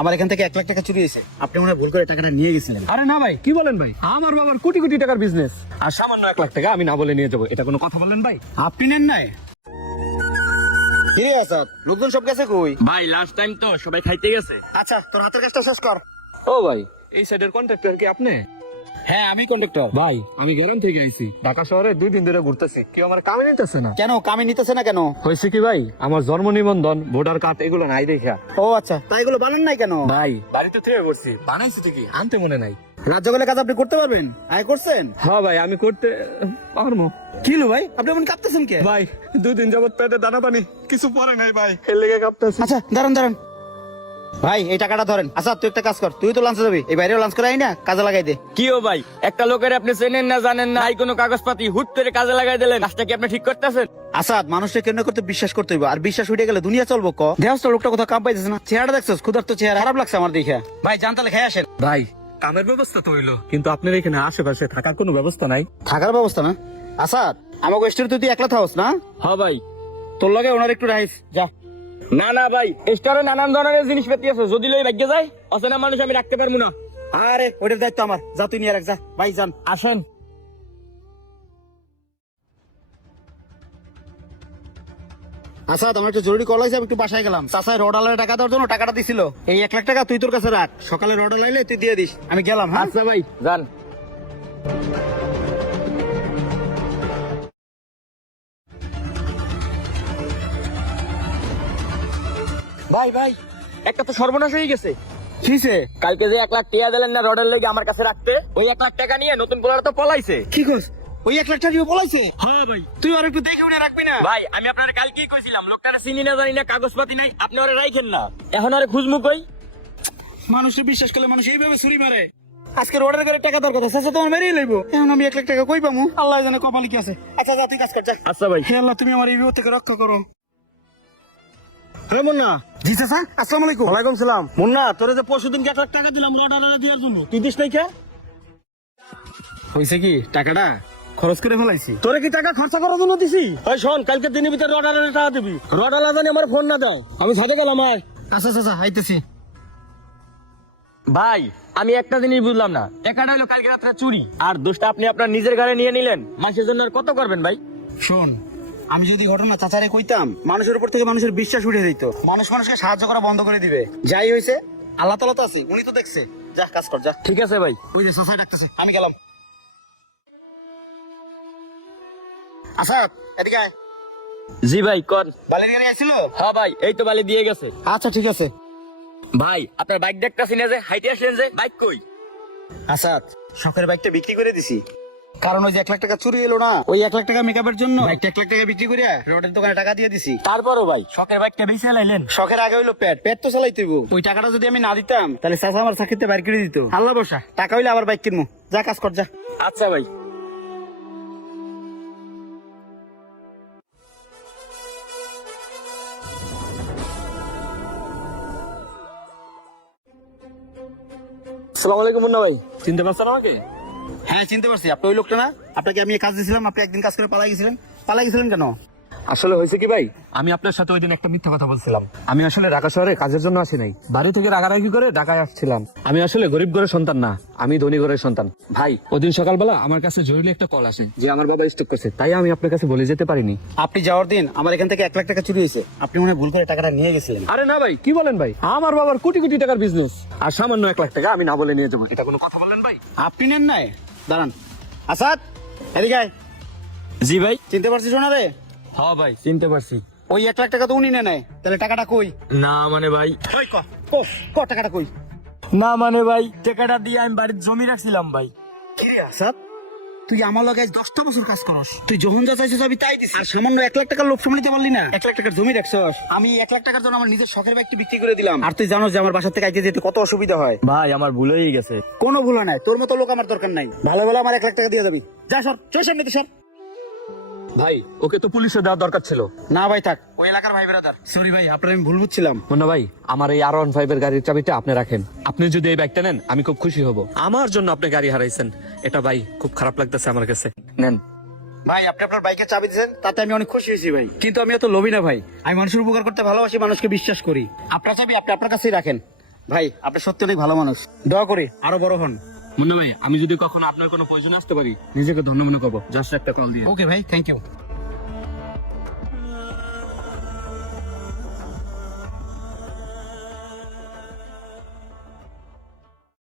আমার এখান থেকে 1 লাখ টাকা চুরি হয়েছে। আপনি মনে হয় ভুল করে টাকাটা নিয়ে গেছিলেন। আরে না ভাই, কি বলেন ভাই? আমার বাবার কোটি কোটি টাকার বিজনেস, আর সামান্য 1 লাখ টাকা আমি না বলে নিয়ে যাবো, এটা কোনো কথা বললেন ভাই? আপনি নেন নাই? কিরে আসাদ, লোকজন সব গেছে কই? ভাই লাস্ট টাইম তো সবাই খাইতে গেছে। আচ্ছা, তোর হাতের কাজটা শেষ কর। ও ভাই, এই সাইডের কন্ট্রাক্টর কি আপনি? হ্যাঁ, আমি কন্ডাক্টর। ভাই আমি গ্রাম থেকে আইছি, ঢাকা শহরে 2 দিন ধরে ঘুরতেছি, কেউ আমার কামে নিতেছে না। কেন কামে নিতেছে না কেন? হয়েছে কি ভাই, আমার জন্ম নিবন্ধন, ভোটার কার্ড এগুলো নাই দেখা। ও আচ্ছা, তাই এগুলো বানান নাই কেন? ভাই বাড়িতে থেকে করছি, বানাইছি ঠিকই, আনতে মনে নাই। রাজ্যগুলো কাজ আপনি করতে পারবেন? আয় করছেন? হ্যাঁ ভাই আমি করতে পারবো। কি হলো ভাই, আপনি এমন কাঁপতেছেন কে? ভাই 2 দিন যাবত পেটে দানা পানি কিছু পরে নাই ভাই, এর লেগে কাঁপতেছি। আচ্ছা দাঁড়ান দাঁড়ান ভাই, এই টাকাটা ধরেন। আচ্ছা তুই একটা কাজ কর, তুই তো লাঞ্চে যাবি, এই বাইরেও লাঞ্চ করে আই না, কাজে লাগাই দে। কি ও ভাই, একটা লোকের আপনি চেনেন না জানেন না, এই কোনো কাগজপাতি হুট করে কাজে লাগাই দিলেন, কাজটা কি আপনি ঠিক করতেছেন? আসাদ, মানুষকে কেন করতে বিশ্বাস করতে হইব, আর বিশ্বাস উঠে গেলে দুনিয়া চলবো। দেহস তো লোকটা কোথাও কাম পাইতেছে না, চেহারা দেখছিস, ক্ষুধার্ত চেহারা, খারাপ লাগছে আমার দেখে। ভাই জান তাহলে খেয়ে আসেন। ভাই কামের ব্যবস্থা তো হইলো, কিন্তু আপনার এখানে আশেপাশে থাকার কোনো ব্যবস্থা নাই? থাকার ব্যবস্থা না? আসাদ, আমাকে স্টোরে তুই একলা থাকস না? হ্যাঁ ভাই। তোর লগে ওনার একটু রাইস যা। না না ভাই, স্টোরে নানান ধরনের জিনিসপাতি আছে, যদি লই ভাগ্যে যায়, অচেনা মানুষ আমি রাখতে পারবো না। আরে ওইটার দায়িত্ব আমার, যা তুই নিয়ে রাখ যা। ভাই যান। আসেন। আসাদ, আমার একটু জরুরি কল হয়েছে, আমি একটু বাসায় গেলাম। চাষায় রড আলারে টাকা দেওয়ার জন্য টাকাটা দিছিল, এই 1 লাখ টাকা তুই তোর কাছে রাখ, সকালে রড আলাইলে তুই দিয়ে দিস। আমি গেলাম। হ্যাঁ আচ্ছা ভাই যান। ভাই ভাই, একটা তো সর্বনাশ হয়ে গেছে। কিসে? কালকে যে 1 লাখ টাকা দিলেন না রডের লেগে আমার কাছে রাখতে, ওই 1 লাখ টাকা নিয়ে নতুন পোলার তো পলাইছে। কি কস? ওই 1 লাখ টাকা দিয়ে পলাইছে? হ্যাঁ ভাই। তুই আর একটু দেখে উনি রাখবি না? ভাই আমি আপনার কালকেই কইছিলাম, লোকটারে চিনি না জানি না, কাগজপাতি নাই, আপনি ওরে রাইখেন না। এখন আরে খুঁজমু কই? মানুষের বিশ্বাস করলে মানুষ এইভাবে ছুরি মারে। আজকে রোডের করে টাকা দরকার, শেষে তোমার মেরেই লইবো। এখন আমি 1 লাখ টাকা কই পামু? আল্লাহ জানে কপালে কি আছে। আচ্ছা যা, তুই কাজ কর যা। আচ্ছা ভাই। হে আল্লাহ, তুমি আমার এই বিপদ থেকে রক্ষা করো। হ্যাঁ মুন্না। জি চাচা, আসসালামু আলাইকুম। ওয়ালাইকুম সালাম। মুন্না, তোরে যে পরশুদিন 1 লাখ টাকা দিলাম রড আলাদা দেওয়ার জন্য, তুই দিস নাই কে? হইছে কি, টাকাটা খরচ করে ফেলাইছি। তোরে কি টাকা খরচা করার জন্য দিছি? ওই শোন, কালকে দিনের ভিতরে রড আলাদা টাকা দিবি। রড আলাদা জানি আমার ফোন না দেয়, আমি ছাদে গেলাম। আর আচ্ছা চাচা, আইতেছি। ভাই আমি একটা জিনিস বুঝলাম না, টাকাটা হলো কালকে রাত্রে চুরি, আর দোষটা আপনি আপনার নিজের ঘরে নিয়ে নিলেন, মানুষের জন্য আর কত করবেন ভাই? শোন, আমি যদি ঘটনা চাচারে কইতাম, মানুষের উপর থেকে মানুষের বিশ্বাস উঠে যেত, মানুষ মানুষকে সাহায্য করা বন্ধ করে দিবে। যাই হয়েছে, আল্লাহ তাআলা তো আছে, উনি তো দেখছে। যা কাজ কর যা। ঠিক আছে ভাই। ওই যে চাচাই ডাকতেছে, আমি গেলাম। আসাদ, এদিকে আয়। জি ভাই কোন? বালির গাড়ি আইছিল? হ্যাঁ ভাই, এই তো বালি দিয়ে গেছে। আচ্ছা ঠিক আছে। ভাই আপনার বাইক দেখতেছি না, যে হাইটে আসলেন যে, বাইক কই? আসাদ, শখের বাইকটা বিক্রি করে দিছি, কারণ ওই যে 1 লাখ টাকা চুরি এলো না, ওই 1 লাখ টাকা মেকআপের জন্য বাইকটা 1 লাখ টাকা বিক্রি করে রোডের দোকানে টাকা দিয়ে দিছি। তারপরও ভাই শখের বাইকটা বেঁচে লাইলেন? শখের আগে হইলো পেট, পেট তো চালাইতে হইব। ওই টাকাটা যদি আমি না দিতাম, তাহলে চাচা আমার চাকরিতে বাইর করে দিত। আল্লাহ বসা, টাকা হইলে আবার বাইক কিনবো। যা কাজ কর যা। আচ্ছা ভাই। আসসালামু আলাইকুম মুন্না ভাই, চিনতে পারছেন আমাকে? হ্যাঁ চিনতে পারছি, আপনি ওই লোকটা না? আপনাকে আমি কাজ দিয়েছিলাম, আপনি একদিন কাজ করে পালাই গেছিলেন। পালাই গেছিলেন কেন? আসলে হয়েছে কি ভাই, আমি আপনার সাথে ওই দিন একটা মিথ্যা কথা বলছিলাম। আমি আসলে ঢাকা শহরে কাজের জন্য আসি নাই, বাড়ি থেকে রাগারাগি করে ঢাকায় আসছিলাম। আমি আসলে গরিব ঘরের সন্তান না, আমি ধনী ঘরের সন্তান। ভাই ওদিন সকালবেলা আমার কাছে জরুরি একটা কল আসে যে আমার বাবা স্ট্রোক করছে, তাই আমি আপনার কাছে বলে যেতে পারিনি। আপনি যাওয়ার দিন আমার এখান থেকে 1 লাখ টাকা চুরি হয়েছে, আপনি মনে হয় ভুল করে টাকাটা নিয়ে গেছিলেন। আরে না ভাই, কি বলেন ভাই, আমার বাবার কোটি কোটি টাকার বিজনেস, আর সামান্য 1 লাখ টাকা আমি না বলে নিয়ে যাবো, এটা কোনো কথা বললেন ভাই? আপনি নেন নাই? দাঁড়ান। আসাদ, এদিকে আয়। জি ভাই। চিনতে পারছিস না রে? হ্যাঁ ভাই চিনতে পারছি। ওই 1 লাখ টাকা তো উনি নেয় নাই, তাহলে টাকাটা কই? না মানে ভাই, ওই ক ক টাকাটা কই? না মানে ভাই, টাকাটা দিয়ে আমি বাড়ির জমি রাখছিলাম ভাই। কি রে আসাদ, তুই আমার লগে আজ 10টা বছর কাজ করস, তুই যখন যা চাইছিস আমি তাই দিছি, আর সামান্য 1 লাখ টাকার লোভ সামলাতে পারলি না? 1 লাখ টাকার জমি রাখছস, আমি 1 লাখ টাকার জন্য আমার নিজের শখের বাইকটা বিক্রি করে দিলাম। আর তুই জানোস যে আমার বাসা থেকে আইতে যেতে কত অসুবিধা হয়। ভাই আমার ভুল হয়ে গেছে। কোনো ভুল হয় নাই, তোর মতো লোক আমার দরকার নাই। ভালো ভালো আমার 1 লাখ টাকা দিয়ে যাবি। যা সর, চল সামনে তো সর। ভাই ওকে তো পুলিশে দেওয়ার দরকার ছিল। না ভাই থাক, ওই এলাকার ভাই বেরাদার। সরি ভাই, আপনার আমি ভুল বুঝছিলাম। মুন্না ভাই, আমার এই R15 এর গাড়ির চাবিটা আপনি রাখেন। আপনি যদি এই বাইকটা নেন আমি খুব খুশি হব। আমার জন্য আপনি গাড়ি হারাইছেন, এটা ভাই খুব খারাপ লাগতেছে আমার কাছে। নেন ভাই, আপনি আপনার বাইকের চাবি দিয়েছেন, তাতে আমি অনেক খুশি হয়েছি ভাই, কিন্তু আমি এত লোভী না ভাই। আমি মানুষের উপকার করতে ভালোবাসি, মানুষকে বিশ্বাস করি। আপনার চাবি আপনি আপনার কাছেই রাখেন। ভাই আপনি সত্যি অনেক ভালো মানুষ, দোয়া করি আরো বড় হন। মুন্না ভাই, আমি যদি কখনো আপনার কোনো প্রয়োজন আসতে পারি নিজেকে ধন্য মনে করবো, জাস্ট একটা কল দিয়ে। ওকে ভাই, থ্যাংক ইউ।